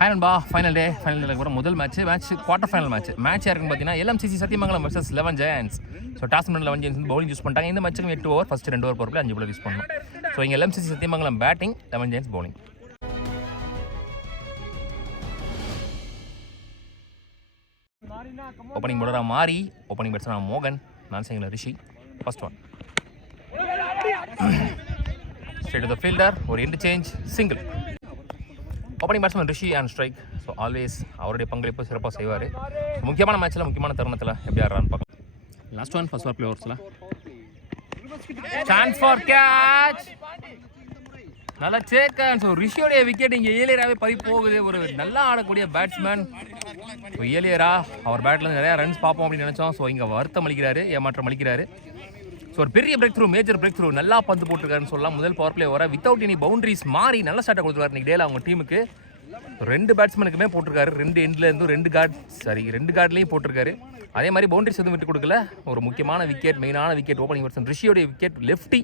Hi நண்பா, final டே கூட முதல் மேட்ச் குவார்டர் ஃபைனல் மேட்ச் யாருக்குன்னு பார்த்தீங்கன்னா LMCC Sathyamangalam versus 11 Giants. So toss பண்ண 11 Giants பவுலிங் யூஸ் பண்ணிட்டாங்க. இந்த மேட்ச்சுக்கு 8 over, first 2 over போகிறப்பல 5 bowler use பண்ணணும். ஸோ இங்கே LMCC Sathyamangalam batting, 11 Giants bowling. Opening பவுலராக மாறி, ஓப்பனிங் பேட்ஸ்மேனாக மோகன், நான் single Rishi. First one straight to the fielder, ஒரு interchange single. Opening batsman Rishi and strike. So always அவருடைய பங்களிப்பு சிறப்பாக செய்வார். முக்கியமான மேட்ச்சில் முக்கியமான தருணத்தில் எப்படி ஆடுறான்னு பார்க்கலாம். லாஸ்ட் ஒன் ஃபர்ஸ்ட் ஓவர் பிளேயர்ஸில் சான்ஸ் ஃபார் கேட்ச், நல்லா சேக்கன். ஸோ ரிஷியோடைய விக்கெட் இங்கே ஏலியராகவே பறி போகுது. ஒரு நல்லா ஆடக்கூடிய பேட்ஸ்மேன். ஸோ ஏலியரா அவர் பேட்லேருந்து நிறையா ரன்ஸ் பார்ப்போம் அப்படின்னு நினச்சோம். ஸோ இங்கே வருத்தம் அளிக்கிறாரு, ஏமாற்றம் அளிக்கிறாரு. ஸோ ஒரு பெரிய break through, major break through, நல்லா பந்து போட்டிருக்காருன்னு சொல்லலாம். முதல் பவர் பிளே வர வித்தவுட் எனி பவுண்டரிஸ் மாறி நல்ல ஸ்டார்ட்டை கொடுத்துருக்காரு இன்னைக்கு டேல அவங்க டீமுக்கு. 2 பேட்ஸ்மேனுக்குமே போட்டிருக்காரு, 2 எண்ட்லேருந்து 2 கார்ட்லேயும் போட்டிருக்காரு. அதே மாதிரி பவுண்டரிஸ் எதுவும் விட்டு கொடுக்கல. ஒரு முக்கியமான விக்கெட், மெயினான விக்கெட் ஓப்பனிங் பர்சன் ரிஷியோடைய wicket, lefty.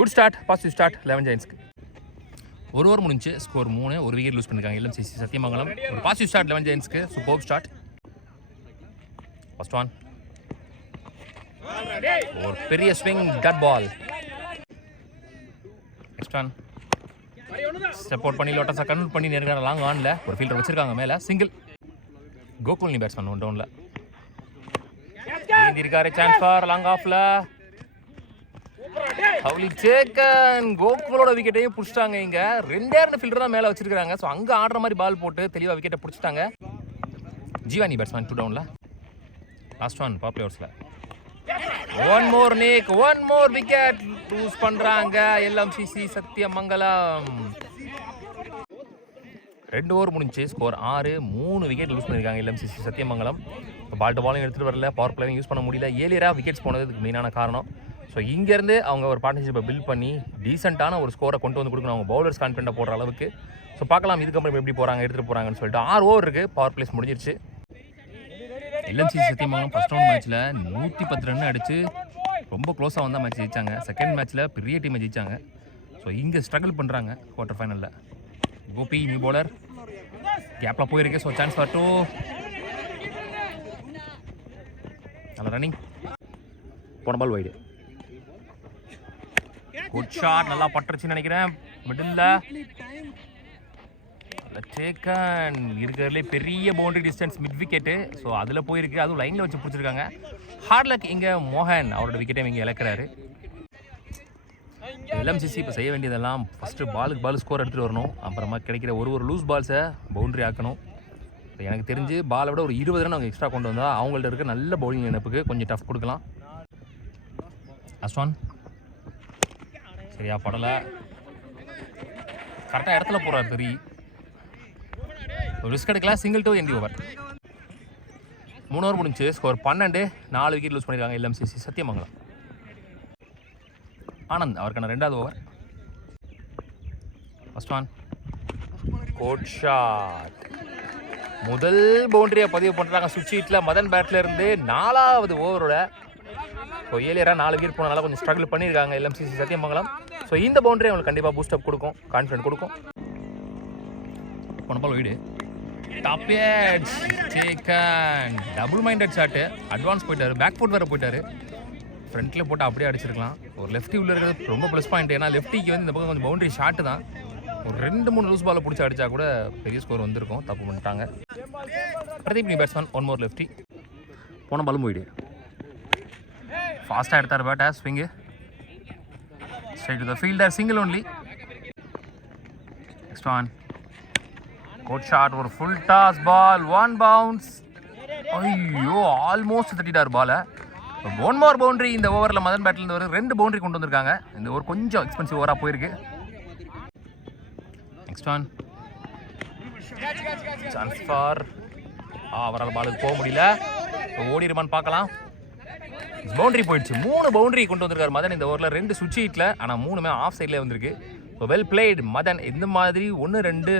Good start, positive start 11 Giantsக்கு. ஒரு ஓவர் முடிஞ்சு ஸ்கோர் 3, ஒரு விக்கெட் லூஸ் பண்ணிருக்காங்க LMCC சத்தியமங்கலம். ஒரு பாசிட்டிவ் ஸ்டார்ட் 11 Giantsக்கு, சூப்பர் ஸ்டார்ட். ஃபர்ஸ்ட் ஒன் ஒரு பெரிய swing, dot ball. Next one step out பண்ணி லோட்டஸை கன்வெர்ட் பண்ணி நேர்காண லாங் ஆன்ல ஒரு ஃபீல்டர் வச்சிருக்காங்க மேலே, சிங்கிள். கோகுல்னி பேட்ஸ்மேன் ஒன் டவுன்ல இருக்காரு. சான்ஸ் ஃபார் லாங் ஆஃப்ல ஹவுலி சேக்கன். கோகுலோட விக்கெட்டையும் பிடிச்சிட்டாங்க. இங்க 2 ஃபீல்டர் தான் மேலே வச்சிருக்காங்க. ஸோ அங்கே ஆடுற மாதிரி பால் போட்டு தெளிவாக விக்கெட்டை பிடிச்சிட்டாங்க. ஜீவானி பேட்ஸ்மேன் 2 டவுன்ல. லாஸ்ட் ஒன் பவர் பிளேயர்ஸ்ல ஒன் மோர் விக்கெட் லூஸ் பண்றாங்க LMCC சத்தியமங்கலம். 2 ஓவர் முடிஞ்சு ஸ்கோர் 6, 3 விக்கெட் லூஸ் பண்ணிருக்காங்க LMCC சத்தியமங்கலம். பால் டு பாலும் எடுத்துகிட்டு வரல, பவர் பிளேயும் யூஸ் பண்ண முடியல. ஏலியராக விக்கெட்ஸ் போனதுக்கு மெயினான காரணம். ஸோ இங்கேருந்து அவங்க ஒரு பார்ட்னர்ஷிப்பை பில்ட் பண்ணி டீசெண்டான ஒரு ஸ்கோரை கொண்டு வந்து கொடுக்கணும், அவங்க பவுலர்ஸ் கான்ஃபிடென்ட்டாக போடுற அளவுக்கு. ஸோ பார்க்கலாம் இதுக்கப்புறம் எப்படி போகிறாங்க, எடுத்துகிட்டு போகிறாங்கன்னு சொல்லிட்டு. 6 ஓவர் இருக்குது, பவர் பிளேஸ் முடிஞ்சிருச்சு. LMCC சத்தியமங்கலம் ஃபர்ஸ்ட் ரவுண்ட் மேட்ச்சில் 110 ரன் அடித்து ரொம்ப க்ளோஸாக வந்தால் மேட்ச் ஜெயிச்சாங்க. செகண்ட் மேட்ச்சில் பெரிய டீமை ஜெயிச்சாங்க. ஸோ இங்கே ஸ்ட்ரகிள் பண்ணுறாங்க குவார்டர் ஃபைனலில். கோபி நியூ பவுலர், கேப்பில் போயிருக்கு. ஸோ சான்ஸ் ஃபார் 2, நல்ல ரன்னிங், போன பால் வைடு. குட் ஷாட், நல்லா பட்டுருச்சுன்னு நினைக்கிறேன். மிடில் சேக்கன் இருக்கிறதுலே பெரிய boundary distance mid wicket. So அதில் போயிருக்கு, அதுவும் லைனில் வச்சு பிடிச்சிருக்காங்க. ஹார்ட் லக் இங்கே மோகன் அவரோட விக்கெட்டை இங்கே இழக்கிறாரு. LMCC இப்போ செய்ய வேண்டியதெல்லாம் ஃபஸ்ட்டு பாலுக்கு பால் ஸ்கோர் எடுத்துகிட்டு வரணும். அப்புறமா கிடைக்கிற ஒரு லூஸ் பால்ஸை பவுண்டரி ஆக்கணும். எனக்கு தெரிஞ்சு பாலை விட ஒரு 20 ரன் அவங்க எக்ஸ்ட்ரா கொண்டு வந்தால் அவங்கள்ட்ட இருக்க நல்ல பவுலிங் நினைப்புக்கு கொஞ்சம் டஃப் கொடுக்கலாம். லாஸ்ட் ஒன் சரியா படலை, கரெக்டாக இடத்துல போகிறார் பெரிய. ரிஸ்க் எடுக்கல, single to end over. 3 over முடிஞ்சு ஸ்கோர் 12, 4 விக்கெட் லூஸ் பண்ணியிருக்காங்க LMCC சத்தியமங்கலம். ஆனந்த் அவருக்கான 2வது over. First one good shot, முதல் பவுண்டரியை பதிவு பண்ணுறாங்க சுவிட்சில் மதன் பேட்டில் இருந்து. 4வது ஓவரோட ஸோ ஏலியராக 4 விக்கெட் போனதால கொஞ்சம் ஸ்ட்ரகிள் பண்ணியிருக்காங்க LMCC சத்தியமங்கலம். ஸோ இந்த பவுண்டரி அவங்களுக்கு கண்டிப்பாக பூஸ்டப் கொடுக்கும், கான்ஃபிடென்ட் கொடுக்கும். போன பால் வைடு, டாப் எட்ஜ் சேக்கன், டபுள் மைண்டட் ஷாட்டு, அட்வான்ஸ் போயிட்டாரு, பேக் ஃபுட் வேறு போயிட்டாரு. ஃப்ரண்ட்டில் போட்டு அப்படியே அடிச்சிருக்கலாம். ஒரு லெஃப்டி உள்ள இருக்கிறது ரொம்ப ப்ளஸ் பாயிண்ட். ஏன்னா லெஃப்டிக்கு வந்து இந்த பக்கம் கொஞ்சம் பவுண்டரி ஷாட்டு தான். ஒரு 2-3 லூஸ் பாலை பிடிச்சி அடித்தா கூட பெரிய ஸ்கோர் வந்திருக்கும். தப்பு பண்ணிட்டாங்க. பிரதீப் நீ பேட்ஸ்மேன், 1 மோர் லெஃப்டி. போன பாலும் போயிடு, ஃபாஸ்ட்டாக எடுத்தார் பேட்டை, swing straight to the fielder, single only. Next one good shot, ஒரு ஃபுல் டாஸ் பால், 1 பவுன்ஸ். ஐயோ, ஆல்மோஸ்ட் தட்டிட்டார் பாலை. 1 மோர் பவுண்டரி இந்த ஓவரில் மதன் பேட்டில் ஒரு 2 பவுண்டரி கொண்டு வந்திருக்காங்க. இந்த ஓவர் கொஞ்சம் எக்ஸ்பென்சிவ் ஓவராக போயிருக்கு. நெக்ஸ்ட் ஒன் சான்ஸ் ஃபார், அவரால் பாலுக்கு போக முடியல, ஓடிடுமான்னு பார்க்கலாம். பவுண்டரி போயிடுச்சு. 3 பவுண்டரி கொண்டு வந்திருக்காரு மதன் இந்த ஓவரில். 2 சுவிட்ச் ஹிட்டில், ஆனால் 3மே ஆஃப் சைட்லேயே வந்திருக்கு. So well played Madan. இந்த மாதிரி 1-2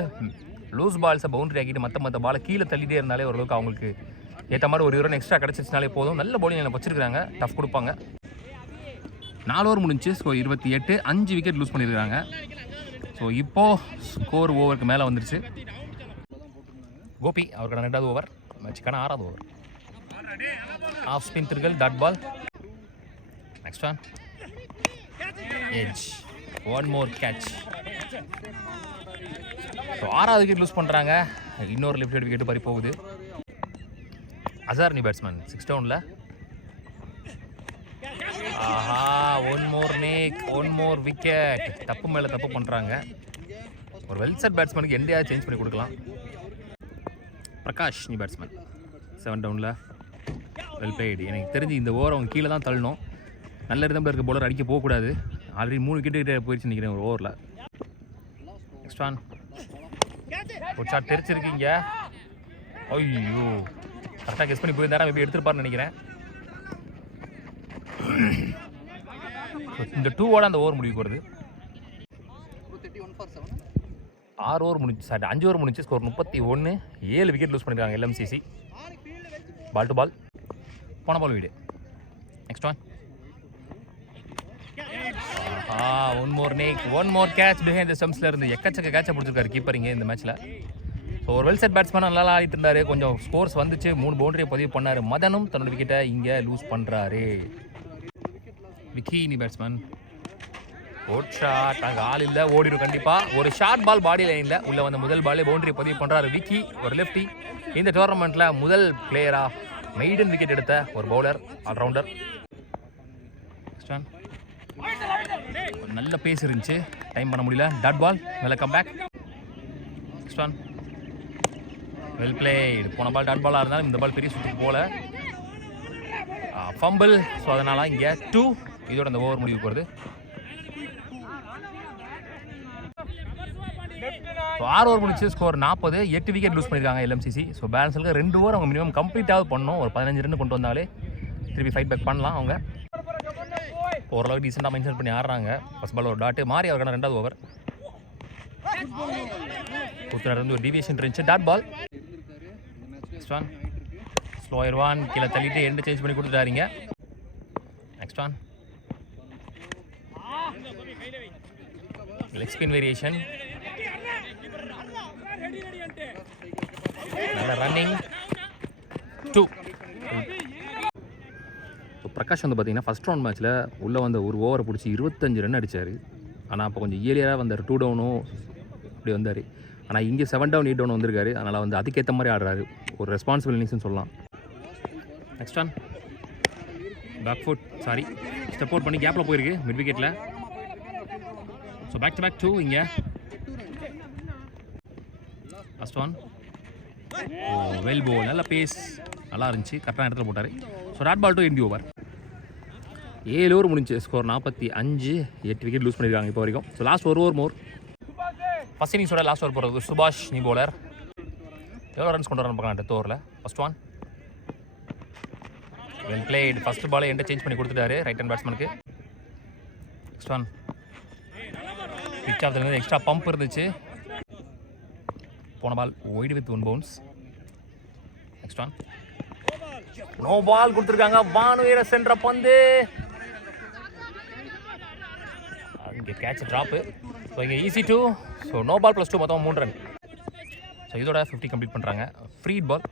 லூஸ் பால்ஸை பவுண்டரி ஆக்கிட்டு மற்ற பாலை கீழே தள்ளிட்டே இருந்தாலே ஓரளவுக்கு அவங்களுக்கு ஏற்ற மாதிரி ஒரு 2 ரன் எக்ஸ்ட்ரா கிடச்சிச்சுனாலே போதும். நல்ல பவுலிங் எனக்கு வச்சிருக்காங்க, டஃப் கொடுப்பாங்க. 4 ஓவர் முடிஞ்சு ஸ்கோர் 28, 5 விக்கெட் லூஸ் பண்ணியிருக்காங்க. ஸோ இப்போது ஸ்கோர் ஓவருக்கு மேலே வந்துருச்சு. கோபி அவருக்கான 2வது ஓவர், மேட்சுக்கான 6வது ஓவர். ஆஃப் ஸ்பின் திருகல், dot ball. Next one edge, one more catch. So 6வது விக்கெட் லூஸ் பண்ணுறாங்க. இன்னொரு லெஃப்ட் ஹேண்ட் விக்கெட் பறி போகுது. அசார் நியூ பேட்ஸ்மேன் 6 டவுனில். ஆஹா, one more nick, one more wicket. தப்பு மேலே தப்பு பண்ணுறாங்க. ஒரு வெல் செட் பேட்ஸ்மேனுக்கு எண்டையாக சேஞ்ச் பண்ணி கொடுக்கலாம். பிரகாஷ் நியூ பேட்ஸ்மேன் 7 டவுனில். Well played. எனக்கு தெரிஞ்சு இந்த ஓவர் அவங்க கீழே தான் தள்ளணும். நல்ல ரிதம்பில் இருக்க பவுலர் அடிக்க போகக்கூடாது. ஆல்ரெடி 3 விக்கெட்டு போயிடுச்சு நினைக்கிறேன் ஒரு ஓவரில். நெக்ஸ்ட் ஒன் ஒரு ஷாட் தெரிச்சிருக்கீங்க. ஐயோ, கரெக்டாக கெஸ் பண்ணி போயிருந்தாரா மேபி எடுத்துருப்பாருன்னு நினைக்கிறேன். இந்த 2 அந்த ஓவர் முடிவுக்கு வருது. 6 ஓவர் முடிஞ்சு, சாரி 5 ஓவர் முடிஞ்சு. ஸ்கோர் 31. 7 விக்கெட் லூஸ் பண்ணியிருக்காங்க LMCC. பால் டு பால், போன ball wide. Next one one more nick, one more catch behind the ஸ்டம்ப்ஸ்ல இருந்து. எக்கச்சக்க கேட்சை பிடிச்சிருக்காரு கீப்பரிங்க இந்த மேட்ச்சில். ஸோ ஒரு வெல் செட் பேட்ஸ்மேன் நல்லா ஆடிட்டு இருந்தார். கொஞ்சம் ஸ்கோர்ஸ் வந்துச்சு, 3 பவுண்டரியை பதிவு பண்ணார். மதனும் தன்னோட விக்கெட்டை இங்கே லூஸ் பண்ணுறாரு. விக்கி நீ பேட்ஸ்மேன் ஓட் ஷாட். அங்கே ஆள் இல்லை, ஓடிடும் கண்டிப்பாக. ஒரு ஷார்ட் பால் பாடி லைனில் உள்ள வந்த முதல் பாலே பவுண்டரி பதிவு பண்ணுறாரு விக்கி. ஒரு லெஃப்டி, இந்த டோர்னமெண்ட்டில் முதல் பிளேயராக மெய்டன் விக்கெட் எடுத்த ஒரு பவுலர், ஆல்ரவுண்டர். நல்ல பேஸ் இருந்துச்சு, டைம் பண்ண முடியல. டாட் பால், மேலே come back. Next one well played. போன பால் டாட் பாலாக இருந்தாலும் இந்த பால் பெரிய சுற்றுக்கு போல. ஃபம்பிள். ஸோ அதனால் இங்கே 2. இதோட அந்த ஓவர் முடிவுக்கு வருது. 6 ஓவர் முடிச்சு. ஸ்கோர் 40. 8 விக்கெட் லூஸ் பண்ணியிருக்காங்க LMCC. ஸோ பேலன்ஸுக்கு 2 ஓவர் அவங்க மினிமம் கம்ப்ளீட்டாக பண்ணணும். ஒரு 15 ரன் கொண்டு வந்தாலே திருப்பி ஃபைட் பேக் பண்ணலாம். அவங்க ஓரளவுக்கு டீசெண்டாக மென்ஷன் பண்ணி ஆடுறாங்க. ஃபர்ஸ்ட் பால் ஒரு டாட்டு மாறி அவருக்கான 2வது ஓவர். குத்துனருந்து ஒரு டிவியேஷன் இருந்துச்சு. Dot ball. Next one slower one, கீழே தள்ளிட்டு எண்டு சேஞ்ச் பண்ணி கொடுத்துட்டாருங்க. Next one leg spin variation. நல்ல ரன்னிங். 2. பிரகாஷ் வந்து பார்த்தீங்கன்னா ஃபஸ்ட் ரவுண்ட் மேட்ச்சில் உள்ளே வந்த ஒரு ஓவரை பிடிச்சி 25 ரன் அடித்தார். ஆனால் அப்போ கொஞ்சம் இயர்லியராக வந்தார். 2 டவுனும் அப்படி வந்தார். ஆனால் இங்கே 7 டவுன் 8 டவுன் வந்திருக்காரு. அதனால் வந்து அதுக்கேற்ற மாதிரி ஆடுறாரு. ஒரு ரெஸ்பான்சிபிள் இன்னிங்ஸ்னு சொல்லலாம். Next one back foot, sorry step out பண்ணி கேப்பில் போயிருக்கு மிட் விக்கெட்டில். ஸோ பேக் டு பேக் 2 இங்கே. ஃபஸ்ட் ஒன் வெல் போல், நல்ல பேஸ் நல்லா இருந்துச்சு, கரெக்டான இடத்துல போட்டார். So dot ball to end over. 7 over முடிஞ்சு. ஸ்கோர் 45. 8 விக்கெட் லூஸ் பண்ணியிருக்காங்க இப்போ வரைக்கும். ஸோ லாஸ்ட் ஒரு ஓவர் மோர். ஃபஸ்ட் இன்னிங்ஸோட லாஸ்ட் ஓவர் போகிறது சுபாஷ் நீ போலர். எவ்வளோ ரன்ஸ் கொண்டு வரணும் பார்க்கலாம் 10 ஓவரில். First one well played. First பாலை எண்டை சேஞ்ச் பண்ணி கொடுத்துட்டாரு ரைட் ஹேண்ட் பேட்ஸ்மேனுக்கு. நெக்ஸ்ட் ஒன் பிச் ஆஃப் இருந்து எக்ஸ்ட்ரா பம்ப் இருந்துச்சு. போன ball wide with 1 bounce. Next one no ball கொடுத்துருக்காங்க. வானுயர சென்ற பந்து இங்கே கேட்ச் ட்ராப்பு. ஸோ இங்கே ஈஸி 2. ஸோ நோ பால் +2 மொத்தம் 3 ரன். ஸோ இதோட 50 கம்ப்ளீட் பண்ணுறாங்க. Free ball.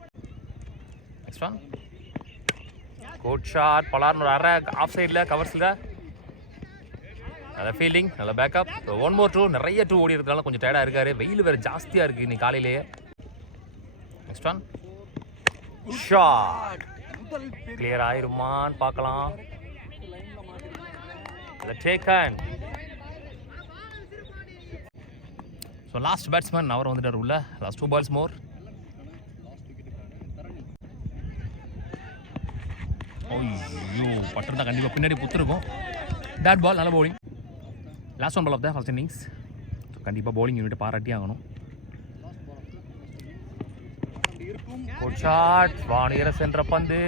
Next one good shot. பலார்னு ஒரு அரை ஆஃப் சைடில் கவர்ஸில். நல்ல ஃபீல்டிங், நல்ல பேக்கப். So 1 more 2. நிறைய 2 ஓடி இருக்கிறதால கொஞ்சம் டயர்டாக இருக்காரு. வெயில் வேறு ஜாஸ்தியாக இருக்குது இன்னைக்கு காலையிலேயே. Next one shot. கிளியர் ஆயிருமான்னு பார்க்கலாம். டேக்கன். ஸோ லாஸ்ட் பேட்ஸ்மேன் அவர் வந்துட்டார் உள்ள. Last 2 balls more. ஐயோ பட்டிருந்தா கண்டிப்பாக பின்னாடி புத்திருக்கும். டாட் பால், நல்ல bowling. Last 1 ball off the first innings. So கண்டிப்பாக பவுலிங் யூனிட்டை பாராட்டி ஆகணும். Good shot. வானுயர சென்ற பந்து.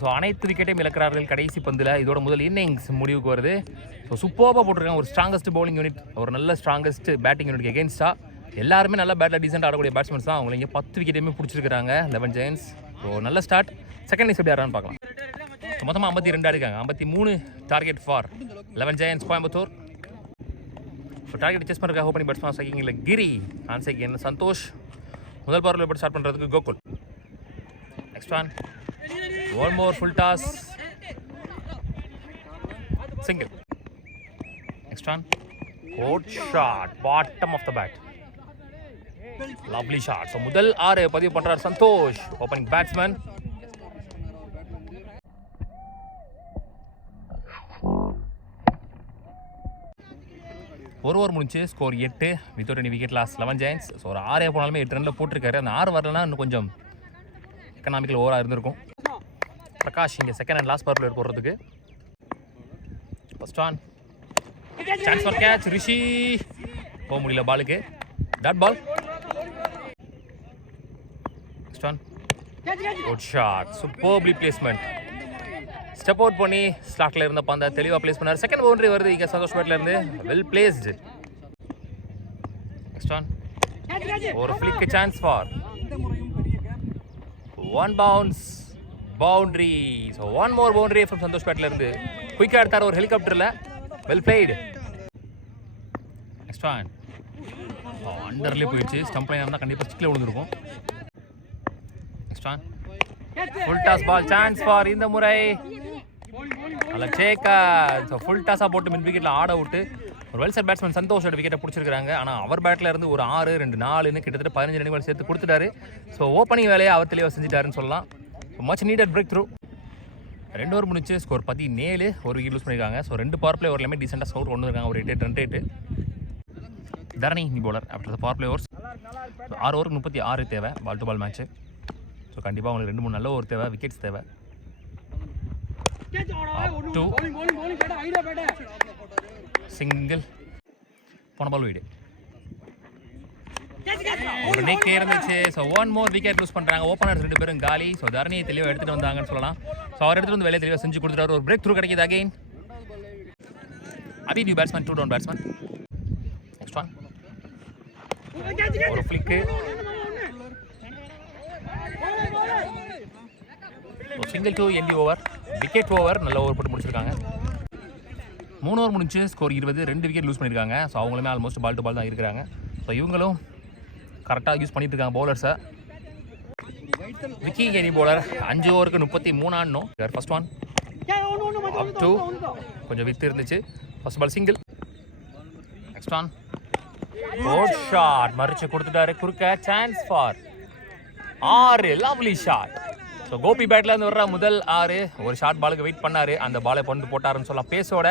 ஸோ அனைத்து விக்கெட்டையும் இழக்கிறார்கள் கடைசி பந்தில். இதோட முதல் இன்னிங்ஸ் முடிவுக்கு வருது. ஸோ சூப்பராக போட்டிருக்காங்க. ஒரு ஸ்ட்ராங்கஸ்ட் பவுலிங் யூனிட், ஒரு நல்ல ஸ்ட்ராங்கஸ்ட் பேட்டிங் யூனிட் எகெயின்ஸ்டாக. எல்லாருமே நல்ல பேட்டில் டீசென்ட் ஆடக்கூடிய பேட்ஸ்மேன்ஸ் தான். அவங்க இங்கே 10 விக்கெட்டையுமே பிடிச்சிருக்காங்க 11 ஜெயின்ஸ். ஸோ நல்ல ஸ்டார்ட். செகண்ட் இன்னிங்ஸ் எப்படி ஆடுறான்னு பார்க்கலாம். ஸோ மொத்தமாக 52 இருக்காங்க. 53 target for 11 Giants Coimbatore. So target chase பண்ணுறதுக்காக ஓப்பனிங் பேட்ஸ்மேன் செகண்டில் கிரி அண்ட் செகண்ட் சந்தோஷ். முதல் பவரில் எப்படி ஸ்டார்ட் பண்ணுறதுக்கு Gokul. Next one more full toss single. Next one, good shot, bottom of the bat, lovely shot. So முதல் 6 பதிவு பண்றார் சந்தோஷ், opening batsman. ஒரு ஓவர் முடிஞ்சு score 8 without any wicket loss 11 Giants. So ஒரு 6 போனாலுமே 8 ரனில் போட்டிருக்காரு. அந்த 6 வரலன்னா இன்னும் கொஞ்சம் எக்கனாமிக்கல் ஓவராக இருந்திருக்கும். பிரகாஷ் இங்கே second and last power player போடுறதுக்கு. First one, chance for catch, Rishi. போக முடியல பாலுக்கு. That ball. Next one, good shot, superbly placement. Step out பண்ணி ஸ்லாட்ல இருந்த பந்த தெளிவா பிளேஸ் பண்ணார். செகண்ட் பவுண்டரி வருது இங்க சந்தோஷ் பேட்ல இருந்து. Well placed. Next one, ஒரு flick chance for one bounce boundary. So one more boundary from Santhosh பேட்ல இருந்து. குயிக்காக எடுத்தார் ஒரு ஹெலிகாப்டரில். Well played. நெக்ஸ்ட் ஒன் அண்டர்லேயே போயிடுச்சு. ஸ்டம்ப் லைன் இருந்தால் கண்டிப்பாக ஸ்டிக்கில் விழுந்துருக்கும். Next one full toss ball chance for இந்த முறை நல்லா சேக்கர். ஸோ ஃபுல் டாஸாக போட்டு மின் விக்கெட்டில் ஆட விட்டு ஒரு வெல்சர் பேட்ஸ்மேன் சந்தோஷோட விக்கெட்டை பிடிச்சிருக்காங்க. ஆனால் அவர் பேட்டில் இருந்து ஒரு 6 2 4ன்னு கிட்டத்தட்ட 15 ரன்கள் சேர்த்து கொடுத்துட்டாரு. ஸோ ஓப்பனிங் வேலையை அவர் தெளிவாக செஞ்சுட்டாருன்னு சொல்லலாம். Much needed break through. 2 over முடிச்சு ஸ்கோர் 17, ஒரு விக்கெட் லூஸ் பண்ணியிருக்காங்க. ஸோ 2 பவர் பிளே ஓவர்லையுமே டீசெண்டாக ஸ்கோர் கொண்டு வந்திருக்காங்க. ஒரு 8 ரன் ரேட்டு. தரணி நீ bowler after the power play overs. 6 ஓவருக்கு 36 தேவை ball to ball match. So கண்டிப்பாக அவங்களுக்கு 2-3 நல்ல ஓவர் தேவை, விக்கெட்ஸ் தேவை. சிங்கிள் போன பால் வீடு ஒரு நெக் இருந்துச்சு. ஸோ 1 more விக்கெட் லூஸ் பண்ணுறாங்க. ஓப்பனர்ஸ் 2 பேரும் காலி. ஸோ தரணியை தெளிவாக எடுத்துகிட்டு வந்தாங்கன்னு சொல்லலாம். ஸோ அவர் எடுத்துகிட்டு வந்து வேலையை தெளிவாக செஞ்சு கொடுத்துட்டாரு. ஒரு பிரேக் த்ரூ கிடைக்கிது again. Abhi new batsman, 2 down batsman. Next one ஒரு flick, single to end the over, wicket over. நல்ல ஓவர் போட்டு முடிச்சிருக்காங்க. 3 ஓவர் முடிஞ்சு ஸ்கோர் 20, 2 விக்கெட் லூஸ் பண்ணியிருக்காங்க. ஸோ அவங்களுமே ஆல்மோஸ்ட் பால் டு பால் தான் இருக்கிறாங்க. ஸோ இவங்களும் கரெக்டாக யூஸ் பண்ணிட்டு இருக்காங்க பவுலர்ஸை. விக்கி கேரி பவுலர் 5 ஓவருக்கு 33 ஆடணும். ஃபர்ஸ்ட் ஒன் அப் டூ கொஞ்சம் வித்து இருந்துச்சு. First ball single. Next one good shot, மறிச்சு கொடுத்துட்டாரு குறுக்க. Chance for 6, lovely shot. So Gopi பேட்ல இருந்து வர்ற முதல் 6 ஒரு ஷார்ட் பாலுக்கு வெயிட் பண்ணாரு. அந்த பாலை கொண்டு போட்டாருன்னு சொல்லலாம் பேஸோட.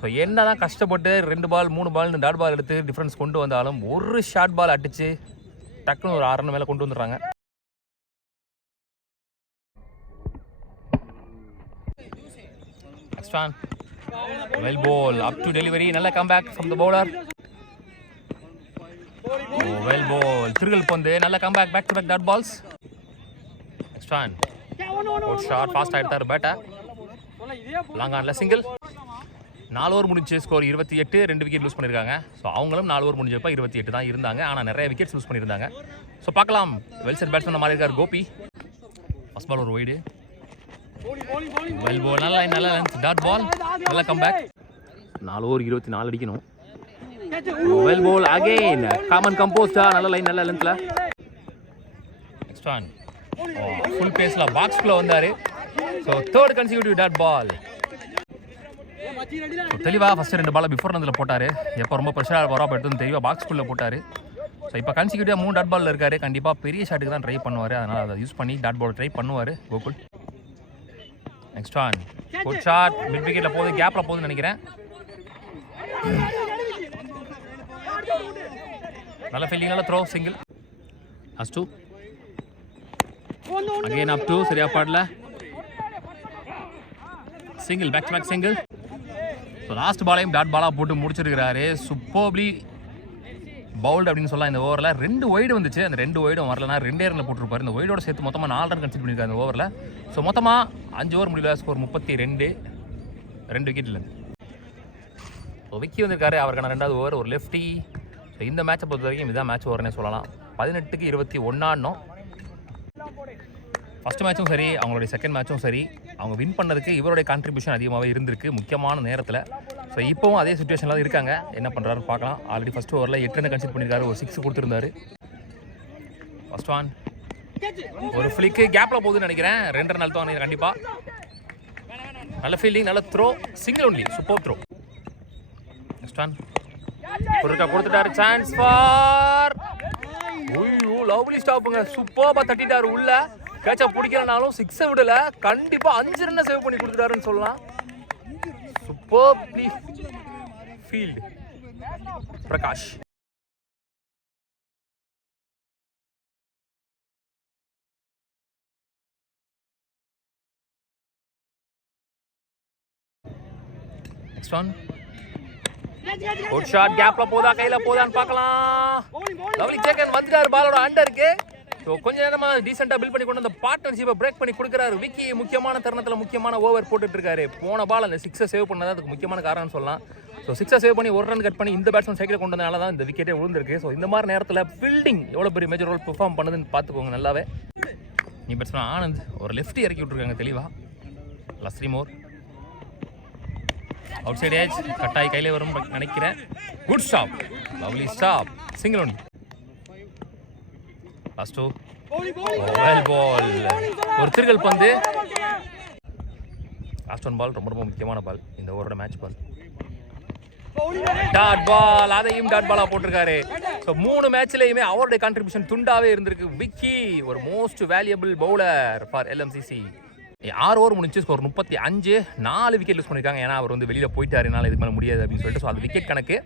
ஸோ என்ன தான் கஷ்டப்பட்டு 2 பால் 3 பால்னு டாட் பால் எடுத்து டிஃப்ரென்ஸ் கொண்டு வந்தாலும் ஒரு ஷார்ட் பால் அடிச்சு டக்குன்னு ஒரு 6 ரன் மேலே கொண்டு வந்துடுறாங்க. Next one well ball up to delivery. நல்ல comeback from the bowler. Well ball திருகல் பந்து. நல்ல comeback, back to back dot balls. Next one good shot, fast ஆகிட்டார் பேட்டை. லாங் ஆன்ல சிங்கிள். 4 ஓவர் முடிஞ்சு ஸ்கோர் 28, 2 விக்கெட் லூஸ் பண்ணியிருக்காங்க. ஸோ அவங்களும் 4 ஓவர் முடிஞ்சப்போ 28 தான் இருந்தாங்க. ஆனால் நிறைய விக்கெட்ஸ் லூஸ் பண்ணியிருந்தாங்க. ஸோ பார்க்கலாம் வெல்சர் பேட்ஸ்மேன் மாதிரி இருக்கார் கோபி. ஃபர்ஸ்ட் பால் ஒரு ஒய்டு. வெல் பால் நல்ல லென்த் டாட் பால். நல்ல கம்பேக். 4 ஓவர் 24 அடிக்கணும். வெல் பால் அகைன் காமன் கம்போஸ்டா. நல்ல லைன், நல்ல லென்த்ல. நெக்ஸ்ட் ஒன் ஃபுல் பேஸ்ல பாக்ஸ்குள்ள வந்தாரு. So 3rd consecutive dot ball. தெளிவாக ஃபஸ்ட்டு 2 பாலை பிஃபோர் ரன்னில் போட்டார். எப்போ ரொம்ப ப்ரெஷராக வராப்போ எடுத்து தெளிவாக பாக்ஸ்குள்ளே போட்டார். ஸோ இப்போ கன்சிக்யூட்டிவாக 3 டாட் பாலில் இருக்காரு. கண்டிப்பாக பெரிய ஷாட்டுக்கு தான் ட்ரை பண்ணுவார். அதனால் அதை யூஸ் பண்ணி டாட் பால் ட்ரை பண்ணுவார் Gokul. Next one good shot, mid விக்கெட்டில் போகுது, கேப்பில் போகுதுன்னு நினைக்கிறேன். நல்ல ஃபீல்டிங், நல்ல throw, single. Last 2 again up 2 சரியா பாடல. Single, back to back single. So last பாலையும் டாட் பாலாக போட்டு முடிச்சிருக்கிறாரு. சூப்பர்ப்லி பவுல்டு அப்படின்னு சொல்லலாம். இந்த ஓவரில் 2 ஒய்டு வந்துச்சு. அந்த 2 ஒய்டும் வரலன்னா 2 ரனில் போட்டிருப்பாரு. இந்த ஒய்டோட சேர்த்து மொத்தமாக 4 ரன் கன்சிடர் பண்ணியிருக்காரு இந்த ஓவரில். ஸோ மொத்தமாக 5 ஓவர் முடியல, ஸ்கோர் 32, 2 விக்கெட்லேருந்து. ஸோ விக்கி வந்திருக்காரு. அவருக்கான 2வது ஓவர் ஒரு லெஃப்டி. ஸோ இந்த மேட்சை பொறுத்த வரைக்கும் இதுதான் மேட்ச் ஓவர்னே சொல்லலாம். 18க்கு 21 ஆடணும். ஃபஸ்ட் மேட்சும் சரி, அவங்களுடைய செகண்ட் மேட்சும் சரி, அவங்க வின் பண்ணதுக்கு இவருடைய கான்ட்ரிபியூஷன் அதிகமாகவே இருந்திருக்கு முக்கியமான நேரத்தில். ஸோ இப்போவும் அதே சுச்சுவேஷனில் தான் இருக்காங்க. என்ன பண்ணுறாருன்னு பார்க்கலாம். ஆல்ரெடி ஃபஸ்ட் ஓவரில் 8 ரன் கன்சிடர் பண்ணியிருக்காரு, ஒரு 6 கொடுத்துருந்தாரு. ஃபர்ஸ்ட் ஒன் ஒரு ஃபிளிக்கு கேப்பில் போகுதுன்னு நினைக்கிறேன். 2 ரன் அழுத்தம் கண்டிப்பாக. நல்ல ஃபீல்டிங், நல்ல throw, single only, super throw. Next one கொடுத்துட்டாரு, சான்ஸ் ஃபார் ஐயோ லவ்லி ஸ்டாப்புங்க. சூப்பராக தட்டிட்டாரு உள்ள. கேட்சா பிடிக்கலனாலும் 6 விடல, கண்டிப்பாக 5 ரன்னை சேவ் பண்ணி கொடுத்துட்டாருன்னு சொல்லலாம். Superbly field Prakash. Next one good shot, கேப்ல போதா கையில போதான்னு பார்க்கலாம். லவ்லி சேக்கன் வந்துட்டாரு பாலோட அண்டருக்கு. ஸோ கொஞ்ச நேரமா டீசெண்டாக பில்ட் பண்ணி கொண்டு அந்த பார்ட்னர்ஷிப்பை பிரேக் பண்ணி கொடுக்குறாரு விக்கி. முக்கியமான தருணத்தில் முக்கியமான ஓவர் போட்டுட்டு இருக்காரு. போன பால் அந்த 6 சேவ் பண்ணதான் அதுக்கு முக்கியமான காரணம்னு சொல்லலாம். ஸோ 6 சேவ் பண்ணி 1 ரன் கட் பண்ணி இந்த பேட்ஸ்மேன் சைக்கிள் கொண்டு வந்தனால தான் இந்த விக்கெட்டே விழுந்திருக்கு. ஸோ இந்த மாதிரி நேரத்தில் ஃபீல்டிங் எவ்வளோ பெரிய மேஜர் ரோல் பெர்ஃபார்ம் பண்ணுதுன்னு பார்த்துக்கோங்க நல்லாவே. நீ பேட்ஸ்மேன் ஆனந்த் ஒரு லெஃப்ட் இறக்கி விட்டுருக்காங்க தெளிவாக. லஸ்ரி மோர் அவுட் சைட் ஏஜ் கட்டாய் கையிலே வரும் நினைக்கிறேன். Good stop, lovely stop, single one. Last two well ball, ஒரு திருகல் பந்து. லாஸ்ட் ஒன் பால் ரொம்ப முக்கியமான பால் இந்த ஓவரோட மேட்ச் பால். டாட் பால், அதையும் டாட் பாலா போட்டிருக்காரு. ஸோ 3 மேட்ச்லயுமே அவருடைய கான்ட்ரிபியூஷன் துண்டாவே இருந்திருக்கு. விக்கி ஒரு most valuable bowler for LMCC. 6 over முடிஞ்சு ஸ்கோர் 35, 4 விக்கெட் லூஸ் பண்ணியிருக்காங்க. ஏன்னா அவர் வந்து வெளியில் போயிட்டாரு, என்னால் இது பண்ண முடியாது அப்படின்னு சொல்லிட்டு. ஸோ அது விக்கெட் கணக்கு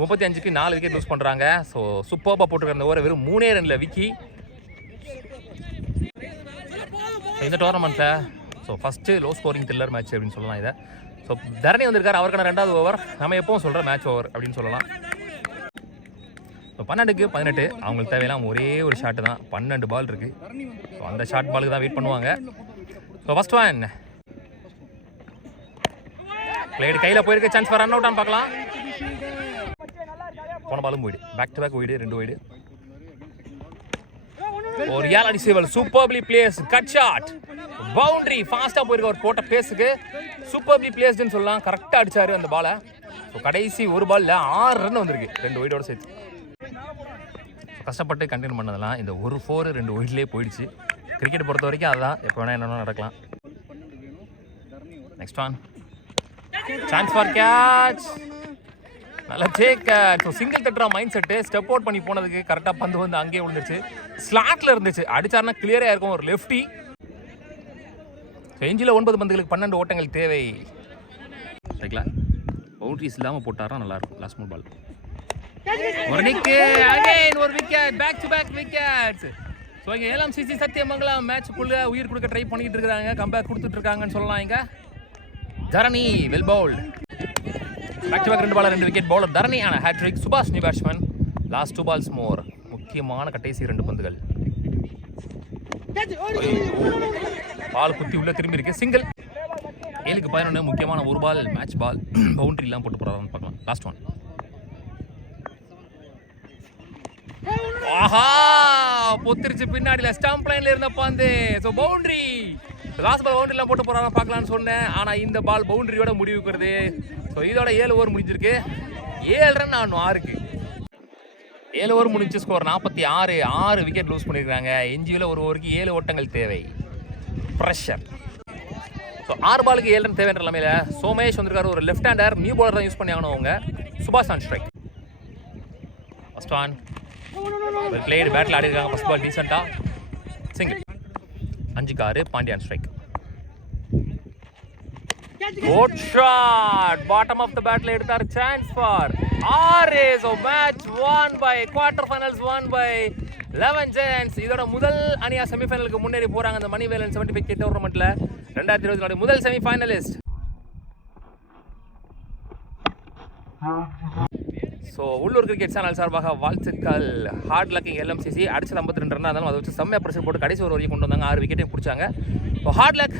35க்கு 4 விக்கெட் லூஸ் பண்ணுறாங்க. ஸோ சூப்பராக போட்டிருக்காரு இந்த ஓவர். வெறும் 3 ரன்ல விக்கி இந்த டோர்னமெண்ட்டில். So first low scoring thriller match அப்படின்னு சொல்லலாம் இதை. ஸோ தரணி வந்திருக்காரு, அவருக்கான 2வது ஓவர். நம்ம எப்பவும் சொல்கிற மேட்ச் ஓவர் அப்படின்னு சொல்லலாம். ஸோ 12க்கு 18 அவங்களுக்கு தேவையெல்லாம் ஒரே ஒரு ஷாட்டு தான். 12 பால் இருக்குது. ஸோ அந்த ஷார்ட் பாலுக்கு தான் வெயிட் பண்ணுவாங்க. ஸோ ஃபர்ஸ்ட் ஒன் பிளேடு கையில் போயிருக்க, சான்ஸ் ஃபார் ரன் அவுட்டான்னு பார்க்கலாம். போன பாலும் போயிடு, back to back wide, 2 wide. ஒரு யாலடி சேவல் superbly place, cut shot, boundary. ஃபாஸ்ட்டாக போயிருக்க ஒரு போட்ட பேஸுக்கு சூப்பர்லி பிளேஸ்டுன்னு சொல்லலாம். கரெக்டாக அடிச்சாரு அந்த பாலை. ஸோ கடைசி ஒரு பாலில் 6 ரன் வந்திருக்கு 2 ஒய்டோட சேர்த்து. கஷ்டப்பட்டு கண்டெயின் பண்ணதெல்லாம் இந்த ஒரு 4 2 ஒய்ட்லேயே போயிடுச்சு. கிரிக்கெட் பொறுத்த வரைக்கும் அதுதான், எப்போ வேணால் என்னென்ன நடக்கலாம். Next one chance for catch, நல்லா டேக். ஸோ சிங்கிள் தட்டுற மைண்ட் செட்டு, ஸ்டெப் அவுட் பண்ணி போனதுக்கு கரெக்டாக பந்து வந்து அங்கேயே விழுந்துச்சு. ஸ்லாட்டில் இருந்துச்சு, அடிச்சாருன்னா கிளியராக இருக்கும். ஒரு லெஃப்டி. ஸோ எஞ்சில் 9 பந்துகளுக்கு 12 ஓட்டங்கள் தேவை. சரிங்களா, பவுண்டரிஸ் இல்லாமல் போட்டாரா நல்லாயிருக்கும். லாஸ்ட் 3 பால் ஒரு நிக்கு, அகைன் ஒரு wicket, back to back wickets. So இங்கே LMCC சத்தியமங்கலம் மேட்சுக்குள்ளே உயிர் கொடுக்க ட்ரை பண்ணிக்கிட்டு இருக்கிறாங்க, கம்பேக் கொடுத்துட்டு இருக்காங்கன்னு சொல்லலாம். இங்கே Dharani well bowled, back to back 2 ball 2 wicket. Bowler Dharani ஆன ஹேட்ரிக். சுபாஷ் new batsman. Last 2 balls more, முக்கியமான கடைசி 2 பந்துகள். பால் குத்தி உள்ள திரும்பி இருக்கு, சிங்கிள். 7க்கு 11 முக்கியமான ஒரு பால் மேட்ச் பால். பவுண்டரி எல்லாம் போட்டு போறாருன்னு பார்க்கலாம். லாஸ்ட் ஒன் ஆஹா பொத்திருச்சு பின்னாடியில் ஸ்டம்ப் லைன்ல இருந்த பந்து. ஸோ பவுண்டரி, லாஸ்ட் பால் பவுண்டரிலாம் போட்டு போறாங்க பார்க்கலான்னு சொன்னேன். ஆனால் இந்த பால் பவுண்டரியோட முடிவுக்கிறது. ஸோ இதோட 7 ஓவர் முடிஞ்சிருக்கு. 7 ரன் ஆடணும் 6க்கு. 7 ஓவர் முடிஞ்சு ஸ்கோர் 46, 6 விக்கெட் லூஸ் பண்ணியிருக்காங்க. எஞ்சியில் ஒரு ஓவருக்கு 7 ஓட்டங்கள் தேவை. ப்ரெஷர். ஸோ 6 பாலுக்கு 7 ரன் தேவைன்ற நிலைமையில சோமேஷ் வந்திருக்காரு, ஒரு லெஃப்ட் ஹேண்டர். நியூ பாலர் தான் யூஸ் பண்ணி ஆகணும் அவங்க. சுபாஷ் on strike. First one played, பேட்டில் ஆடி இருக்காங்க. ஃபர்ஸ்ட் பால் டீசெண்டா, சிங்கிள். 5க்கு 6 Pandian strike. Good shot, bottom of the பேட்ல எடுத்தார். Chance for 6. So match won by quarter finals won by 11 Giants. இதோட முதல் அணியா செமிஃபைனலுக்கு முன்னேறி போறாங்க அந்த மணிவேலன் 75K டோர்னமெண்ட்ல. 2024 முதல் செமிஃபைனலிஸ்ட். ஸோ உள்ளூர் கிரிக்கெட் சேனல் சார்பாக வாழ்த்துக்கள். Hard luck LMCC. அடிச்சது 52 ரன் இருந்தாலும் அதை வச்சு செம்மையாக ப்ரெஷர் போட்டு கடைசி ஒரு வரைக்கும் கொண்டு வந்தாங்க. 6 விக்கெட்டையும் பிடிச்சாங்க. So hard luck.